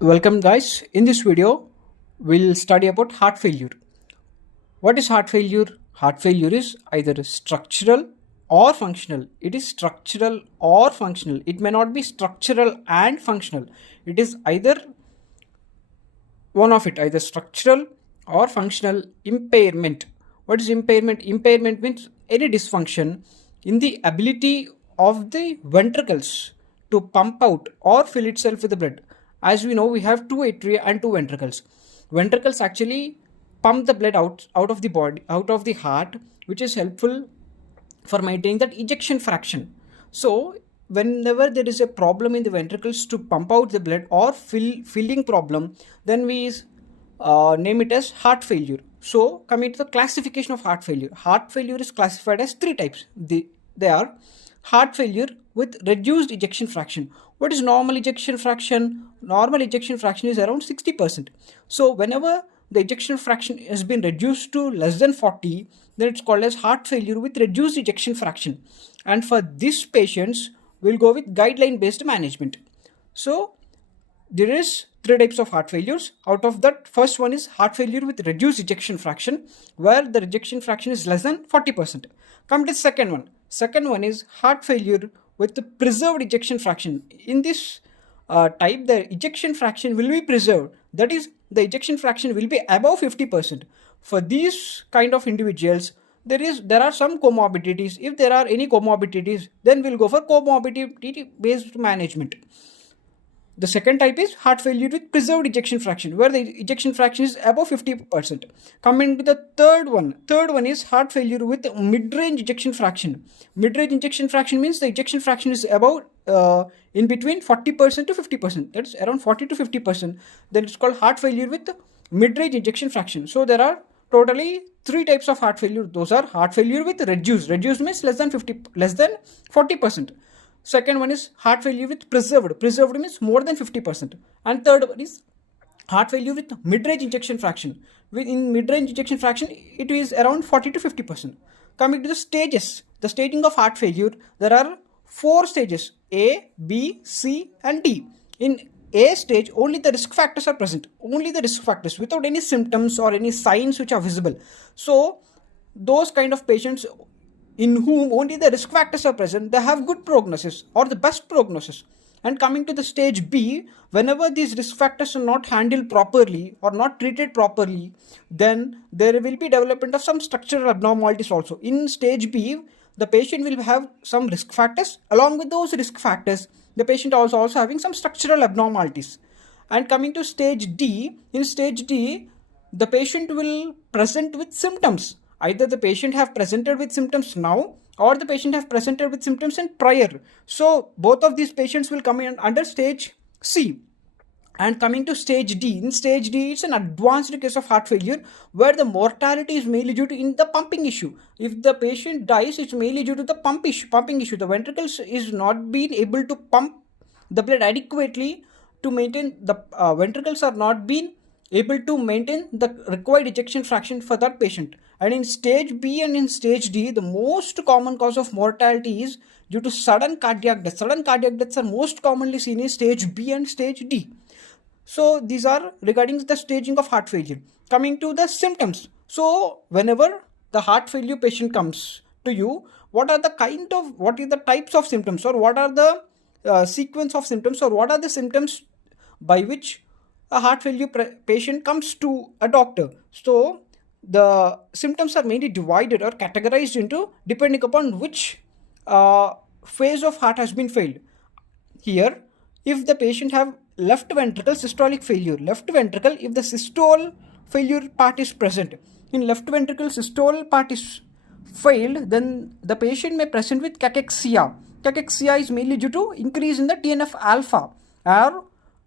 Welcome guys. In this video, we'll study about heart failure. What is heart failure? Heart failure is either structural or functional. It is structural or functional. It may not be structural and functional. It is either one of it, either structural or functional impairment. What is impairment? Impairment means any dysfunction in the ability of the ventricles to pump out or fill itself with the blood. As we know, we have two atria and two ventricles. Ventricles actually pump the blood out of the body, out of the heart, which is helpful for maintaining that ejection fraction. So whenever there is a problem in the ventricles to pump out the blood or filling problem, then we name it as heart failure. So coming to the classification of heart failure is classified as three types. They are heart failure with reduced ejection fraction. What is normal ejection fraction? Normal ejection fraction is around 60%. So whenever the ejection fraction has been reduced to less than 40, then it's called as heart failure with reduced ejection fraction. And for these patients, we'll go with guideline based management. So there is three types of heart failures. Out of that, first one is heart failure with reduced ejection fraction, where the ejection fraction is less than 40%. Come to the second one. Second one is heart failure with the preserved ejection fraction. In this type, the ejection fraction will be preserved. That is, the ejection fraction will be above 50%. For these kind of individuals, there are some comorbidities. If there are any comorbidities, then we'll go for comorbidity based management. The second type is heart failure with preserved ejection fraction, where the ejection fraction is above 50%. Coming to the third one is heart failure with mid-range ejection fraction. Mid-range ejection fraction means the ejection fraction is above in between 40% to 50%. That's around 40 to 50%. Then it's called heart failure with mid-range ejection fraction. So there are totally three types of heart failure. Those are heart failure with reduced means less than 40%. Second one is heart failure with preserved means more than 50%. And third one is heart failure with mid-range ejection fraction. In mid-range ejection fraction, it is around 40 to 50%. Coming to the stages, the staging of heart failure, there are four stages: A, B, C and D. In A stage, only the risk factors are present, only the risk factors without any symptoms or any signs which are visible. So those kind of patients in whom only the risk factors are present, they have good prognosis or the best prognosis. And coming to the stage B, whenever these risk factors are not handled properly or not treated properly, then there will be development of some structural abnormalities also. In stage B, the patient will have some risk factors. Along with those risk factors, the patient also having some structural abnormalities. And coming to stage D, in stage D, the patient will present with symptoms. Either the patient have presented with symptoms now or the patient have presented with symptoms in prior. So both of these patients will come in under stage C. And coming to stage D, in stage D, it's an advanced case of heart failure where the mortality is mainly due to in the pumping issue. If the patient dies, it's mainly due to the pumping issue. The ventricles is not being able to pump the blood adequately to maintain the ventricles are not being able to maintain the required ejection fraction for that patient. And in stage B and in stage D, the most common cause of mortality is due to sudden cardiac death. Sudden cardiac deaths are most commonly seen in stage B and stage D. So these are regarding the staging of heart failure. Coming to the symptoms. So whenever the heart failure patient comes to you, what are the types of symptoms, or what are the sequence of symptoms, or what are the symptoms by which a heart failure patient comes to a doctor? So the symptoms are mainly divided or categorized into depending upon which phase of heart has been failed. Here, if the patient have left ventricle systolic failure, if the systole failure part is present, in left ventricle systole part is failed, then the patient may present with cachexia. Cachexia is mainly due to increase in the TNF alpha,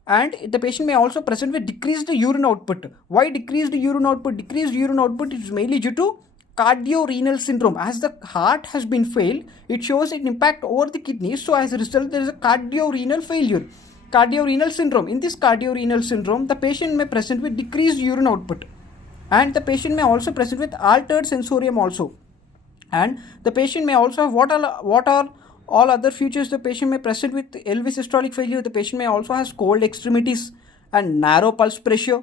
and the patient may also present with decreased urine output. Why decreased urine output? Decreased urine output is mainly due to cardiorenal syndrome. As the heart has been failed, it shows an impact over the kidneys. So as a result, there is a cardiorenal failure, cardiorenal syndrome. In this cardiorenal syndrome, the patient may present with decreased urine output, and the patient may also present with altered sensorium also. And the patient may also have what are all other features. The patient may present with LV systolic failure. The patient may also has cold extremities, and narrow pulse pressure.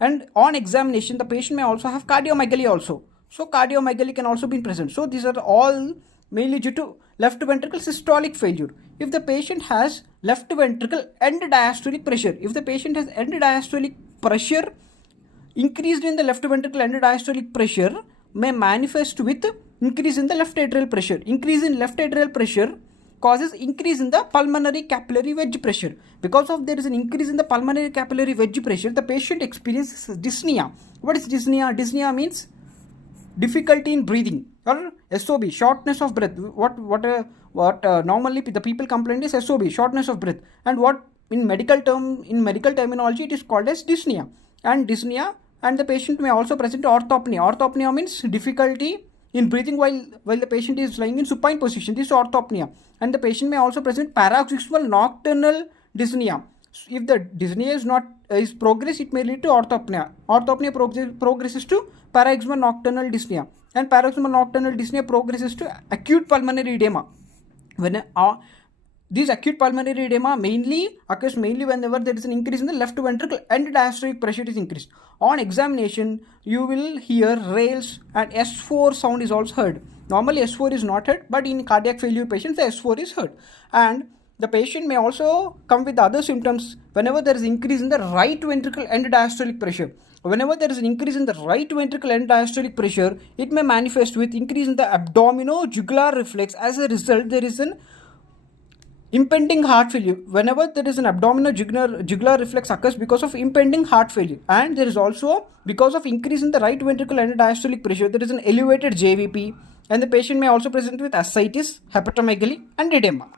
And on examination, the patient may also have cardiomegaly also. So cardiomegaly can also be present. So these are all mainly due to left ventricle systolic failure. If the patient has left ventricle end diastolic pressure, if the patient has end diastolic pressure increased in the left ventricle end diastolic pressure may manifest with increase in the left atrial pressure. Increase in left atrial pressure causes increase in the pulmonary capillary wedge pressure. Because of there is an increase in the pulmonary capillary wedge pressure, the patient experiences dyspnea. What is dyspnea? Dyspnea means difficulty in breathing, or SOB, shortness of breath. What normally the people complain is SOB, shortness of breath, and what in medical terminology it is called as dyspnea. And the patient may also present orthopnea. Orthopnea means difficulty in breathing while the patient is lying in supine position. This is orthopnea. And the patient may also present paroxysmal nocturnal dyspnea. If the dyspnea is progress, it may lead to orthopnea. Orthopnea progresses to paroxysmal nocturnal dyspnea, and paroxysmal nocturnal dyspnea progresses to acute pulmonary edema. This acute pulmonary edema occurs mainly whenever there is an increase in the left ventricle and diastolic pressure is increased. On examination, you will hear rales and S4 sound is also heard. Normally S4 is not heard, but in cardiac failure patients the S4 is heard. And the patient may also come with other symptoms whenever there is increase in the right ventricle end diastolic pressure. Whenever there is an increase in the right ventricle end diastolic pressure, it may manifest with increase in the abdominojugular reflex. As a result, there is an impending heart failure. Whenever there is an abdominojugular reflex occurs because of impending heart failure, and there is also because of increase in the right ventricle end diastolic pressure, there is an elevated JVP, and the patient may also present with ascites, hepatomegaly, and edema.